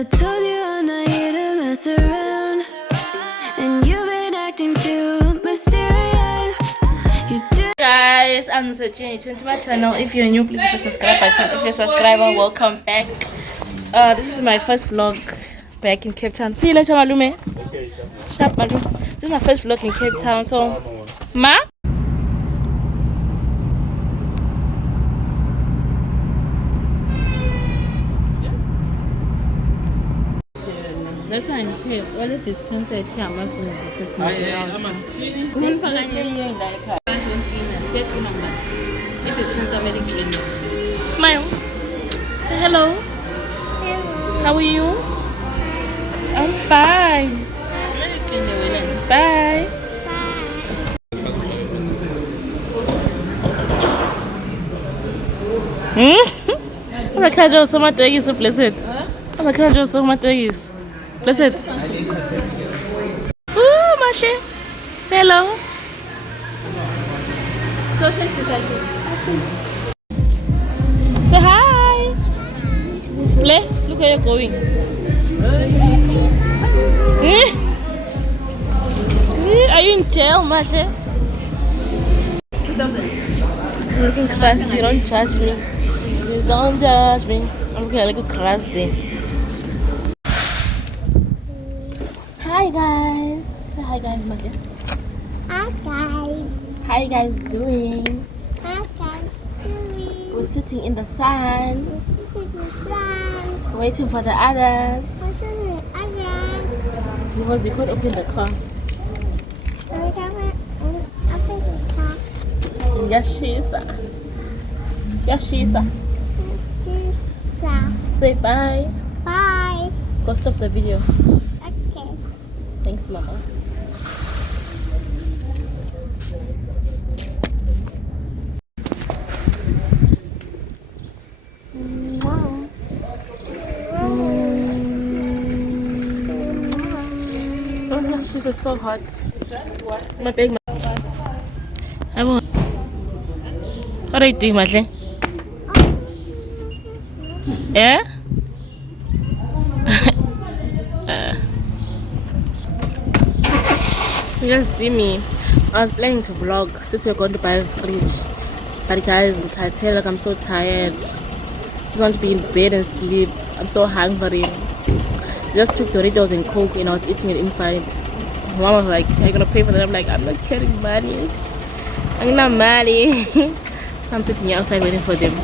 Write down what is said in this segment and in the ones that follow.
I told you I'm not here to mess around, and you've been acting too mysterious. You do. Guys, I'm Sajini to my channel. If you're new, please hit the subscribe button. If you're a subscriber, welcome back. This is my first vlog back in Cape Town. See you later, Malume. Sharp, Malume. This is my first vlog in Cape Town. So, Ma? That's why I'm saying all of this concert here must be this not it is clean. Smile. Say hello. How are you? I'm fine. Bye. I'm a casual summer day so blessed. I'm a casual summer day. Blessed. Ooh, Mashe. Say hello. Say hi. Play. Look where you're going. Are you in jail, Mashe? I'm looking crusty. Don't judge me. Please don't judge me. I'm looking like a crusty. Hi guys. Say hi guys, Mashe. Hi guys. How you guys doing? Hi guys. Doing? We're sitting in the sun, This is the sun. waiting for the others What's the other? because we couldn't open the car. We haven't opened the car. Yashisa. Yashisa. This Say bye. Bye. Go stop the video. Okay. Thanks, Mama. Oh, Yashisa is so hot. My big. I won't. What are you doing, Madeleine? Yeah? You just see me. I was planning to vlog since we're going to buy a fridge. But guys, I can't tell, like I'm so tired. I just want to be in bed and sleep. I'm so hungry. I just took Doritos and Coke and I was eating it inside. Mom was like, are you gonna pay for that? I'm like, I'm not carrying money. I'm not money. So I'm sitting here outside waiting for them.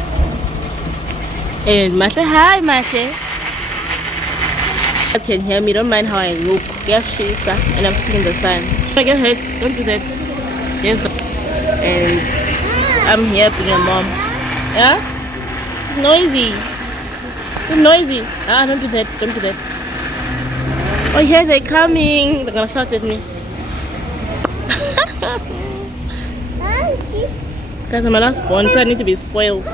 And Mashe, hi Mashe. You guys can hear me, don't mind how I look. Yes, she's and I'm sitting in the sun. I get hurt, don't do that. Yes, and I'm here being a mom. Yeah? It's noisy. It's noisy. Ah, don't do that, don't do that. Oh, here they're coming. They're gonna shout at me. This. Guys, I'm my last born, so I need to be spoiled.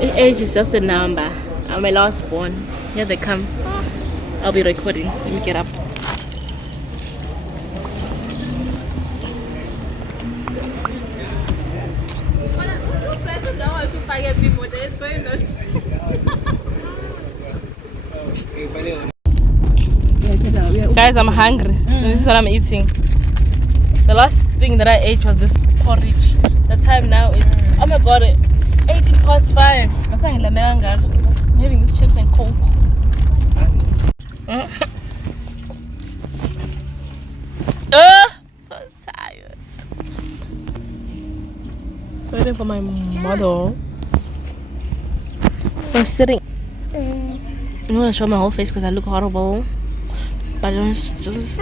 Age is just a number. I'm my last born. Here they come. I'll be recording. Let me get up. Guys, I'm hungry. This is what I'm eating. The last thing that I ate was this porridge. The time now it's, oh my god, 5:18. I'm having these chips and Coke. So tired. Waiting for my mother. I'm sitting. I'm gonna show my whole face because I look horrible. But it's just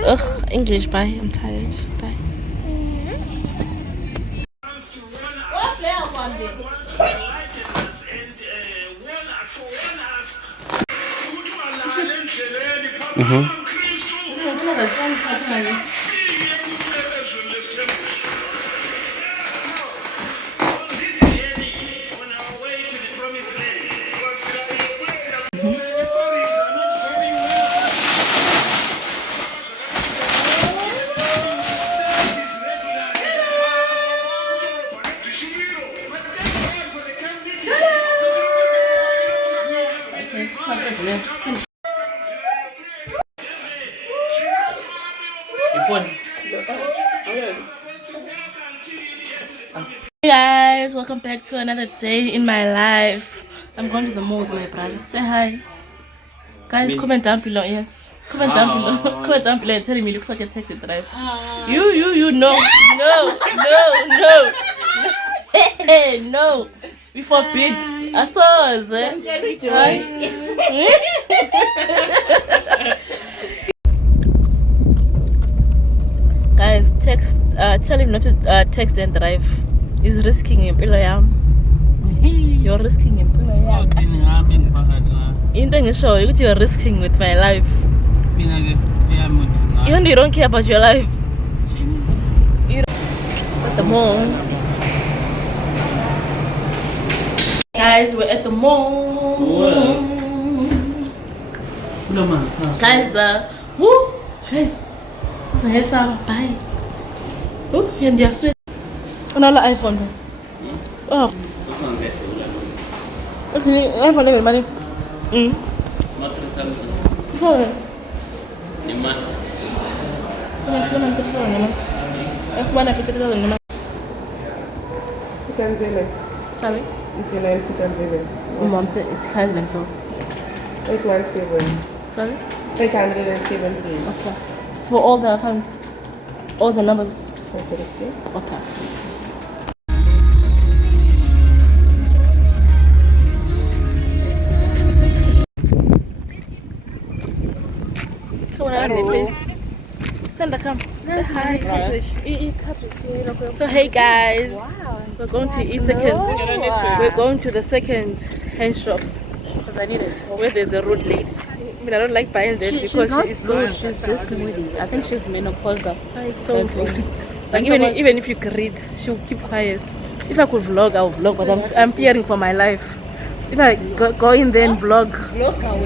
English. Bye. I'm tired. Bye. Hey guys, welcome back to another day in my life. I'm going to the mall with my brother. Say hi. Guys, comment down below, yes. Comment down below. Comment down below and telling me it looks like a taxi drive. You, no. No. We forbid. I saw us, Guys, tell him not to text and drive. He's risking impilo yam. You're risking impilo yam. Into ngisho ukuthi you're risking with my life. Even you don't care about your life. At the mall. Guys, we're at the mall. Guys, guys. Guys, bye. Oh, and you're sweet. Another iPhone. Oh. Okay, iPhone level money. Phone. Sorry? It's your name, Sikanzile. Mom said it's Kaizen Flow. Yes. 817. Sorry? 817. Okay. So for all the accounts, all the numbers. Okay. Okay. Come on, Andy, please. Send a come. Say hi. So hey guys, we're going to We're going to the second hand shop because I need it. Where there's a road lady. I mean, I don't like buying that because she is so. She's just moody. I think she's menopausal. It's so rude. Like even if you greet, she'll keep quiet. If I could vlog, I'll vlog, but I'm fearing for my life. If I go in there and vlog,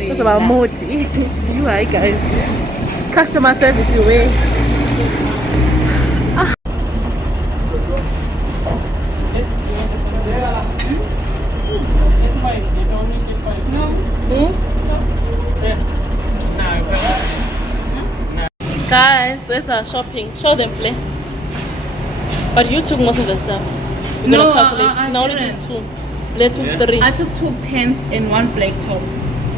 it's about modi. You are guys. Customer service, you way. Guys, there's our shopping. Show them play. But you took most of the stuff. We're gonna calculate. Now only took two. They took three. I took 2 pants and 1 black top.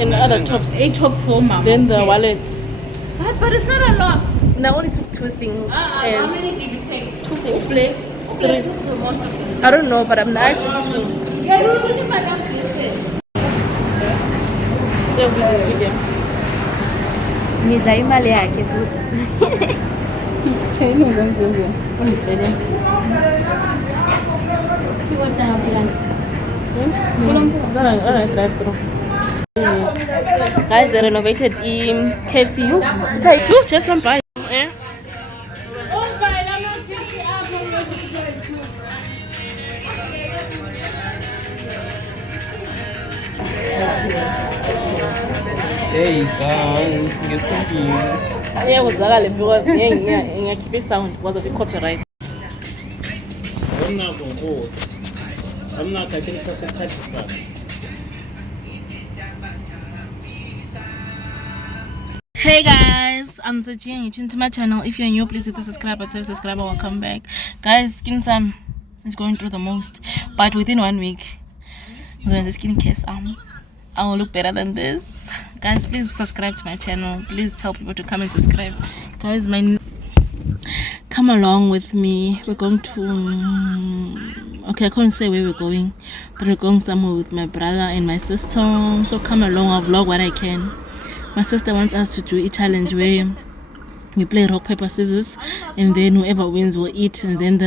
And the other tops. A top for mom. Then the wallets. But it's not a lot. Now only took 2 things. How And many did you take? 2 things. Play. Okay, I took the most of them. I don't know, but I'm not 2. Yeah, you really might have to say. Nidla imali yakhe futhi. See what the hell Guys, they renovated in KFC. You just one buy. Yeah. Hey guys, ngesibili. Iyakuzakala because ngiyakhipha i-sound because of the copyright. I'm not getting such a touch stuff. Hey guys, I'm Zaji and you're tuned to my channel. If you're new, please hit the subscribe button. Subscriber, welcome back. Guys, Skin Sam is going through the most, but within 1 week, when the skincare I will look better than this. Guys, please subscribe to my channel. Please tell people to come and subscribe. Guys, come along with me. We're going to okay, I can't say where we're going, but we're going somewhere with my brother and my sister. So come along, I'll vlog what I can. My sister wants us to do a challenge where you play rock paper scissors and then whoever wins will eat, and then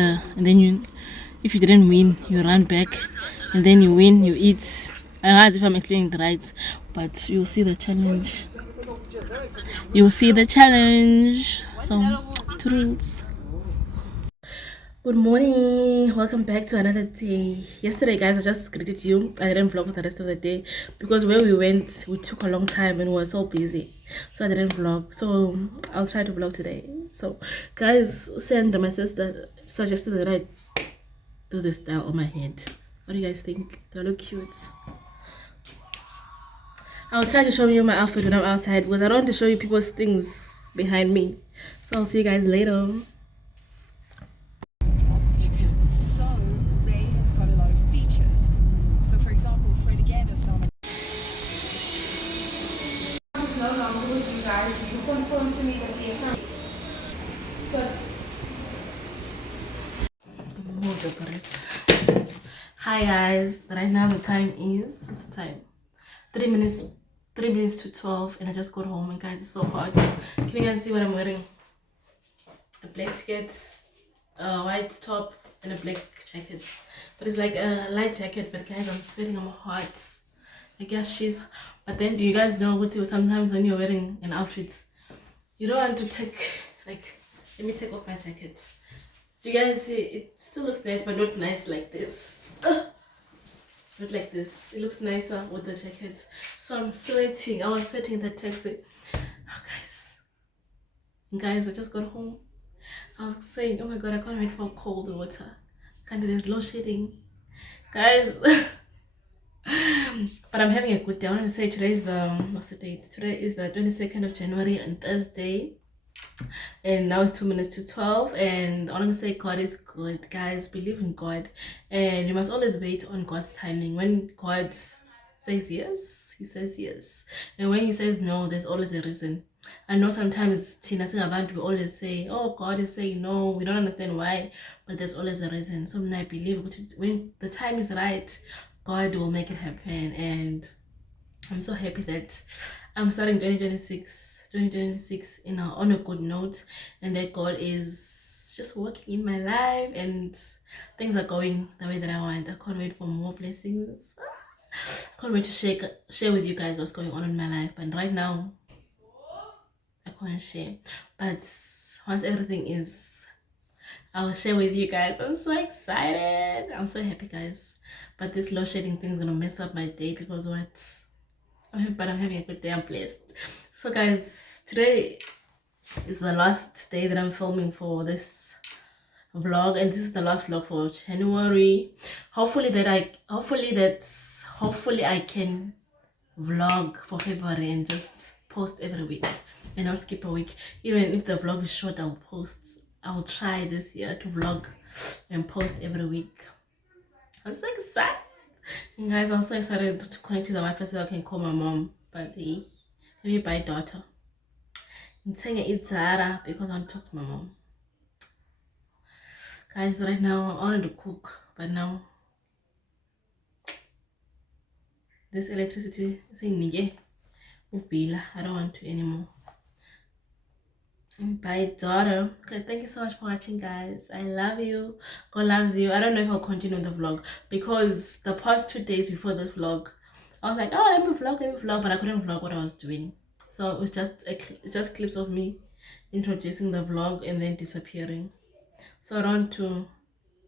if you didn't win you run back, and then you win, you eat. I don't know as if I'm explaining it right, but you'll see the challenge. So toodles. Good morning, welcome back to another day. Yesterday guys, I just greeted you. I didn't vlog for the rest of the day because where we went, we took a long time and we were so busy, so I didn't vlog. So I'll try to vlog today. So guys, Sandra, my sister, suggested that I do this style on my head. What do you guys think? Do I look cute? I'll try to show you my outfit when I'm outside because I don't want to show you people's things behind me. So I'll see you guys later. So Ray has got a lot of features. So for example, Fred again is now Hi guys, right now the time is, what's the time? 3 minutes to 12, and I just got home, and guys, it's so hot. Can you guys see what I'm wearing? A black skirt, a white top, and a black jacket. But it's like a light jacket, but guys, I'm sweating, I'm hot. I guess but then do you guys know what sometimes when you're wearing an outfit, you don't want to take, like, let me take off my jacket. Do you guys see? It still looks nice, but not nice like this. Not like this. It looks nicer with the jacket. So I'm sweating. I was sweating in the taxi. Oh, guys, I just got home. I was saying, oh my god, I can't wait for cold water. There's low shedding, guys. But I'm having a good day. I want to say today is what's the date? Today is the 22nd of January on Thursday. And now it's 2 minutes to 12, and I want to say God is good, guys. Believe in God, and you must always wait on God's timing. When God says yes, he says yes, and when he says no, there's always a reason. I know sometimes Tina Singaband, we always say, oh, God is saying no, we don't understand why, but there's always a reason. So I believe when the time is right, God will make it happen. And I'm so happy that I'm starting 2026 on a good note, and that God is just working in my life and things are going the way that I want. I can't wait for more blessings. I can't wait to share with you guys what's going on in my life, but right now I can't share. But once everything is, I'll share with you guys. I'm so excited. I'm so happy, guys. But this low shedding thing is gonna mess up my day because what? But I'm having a good day. I'm blessed. So guys, today is the last day that I'm filming for this vlog, and this is the last vlog for January. Hopefully I can vlog for February and just post every week, and I'll skip a week. Even if the vlog is short, I'll try this year to vlog and post every week. I'm so excited. And guys, I'm so excited to connect to the Wi-Fi so I can call my mom. But hey, maybe buy data. I'm saying it's Zara because I want to talk to my mom. Guys, right now I wanted to cook, but now this electricity is saying nige. I don't want to anymore. And buy daughter. Okay, thank you so much for watching, guys. I love you. God loves you. I don't know if I'll continue the vlog because the past 2 days before this vlog, I was like, oh, let me vlog, but I couldn't vlog what I was doing. So it was just clips of me introducing the vlog and then disappearing. So I don't want to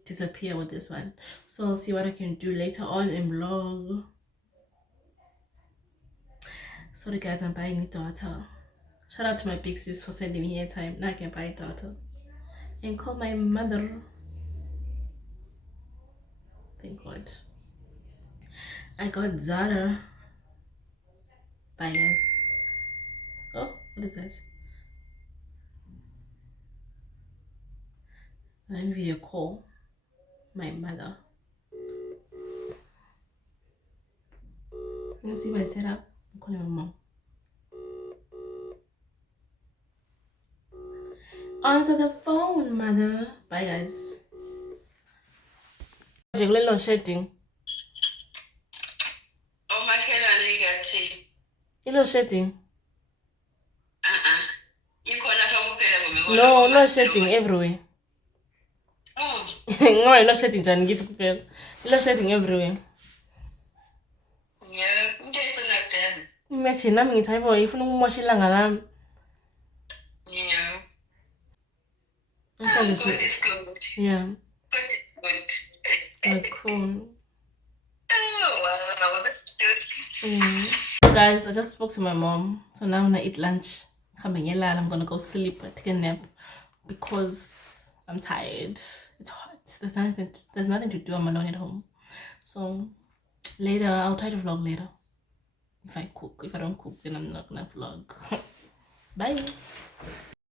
disappear with this one. So I'll see what I can do later on in vlog. Sorry guys, I'm buying me daughter. Shout out to my big sis for sending me airtime. Now I can buy daughter and call my mother. Thank God. I got Zara. Bye guys. Oh, what is that? Let me video call my mother. Let's see if I set up. I'm calling my mom. Answer the phone, mother. Bye guys. Load shedding. Oh, my kid, Load shedding. No, No shedding everywhere. Oh, No, no shedding, Jan. Get to no shedding everywhere. yeah, that's like them. Imagine, I'm in type of if no more alarm. Yeah. Oh, God is good. yeah. God is Oh, good. cool. Oh, wow. Guys, I just spoke to my mom, so now I'm gonna eat lunch. I'm gonna go sleep, take a nap because I'm tired. It's hot. There's nothing to do. I'm alone at home. So later, I'll try to vlog later. if I cook. If I don't cook, then I'm not gonna vlog. Bye.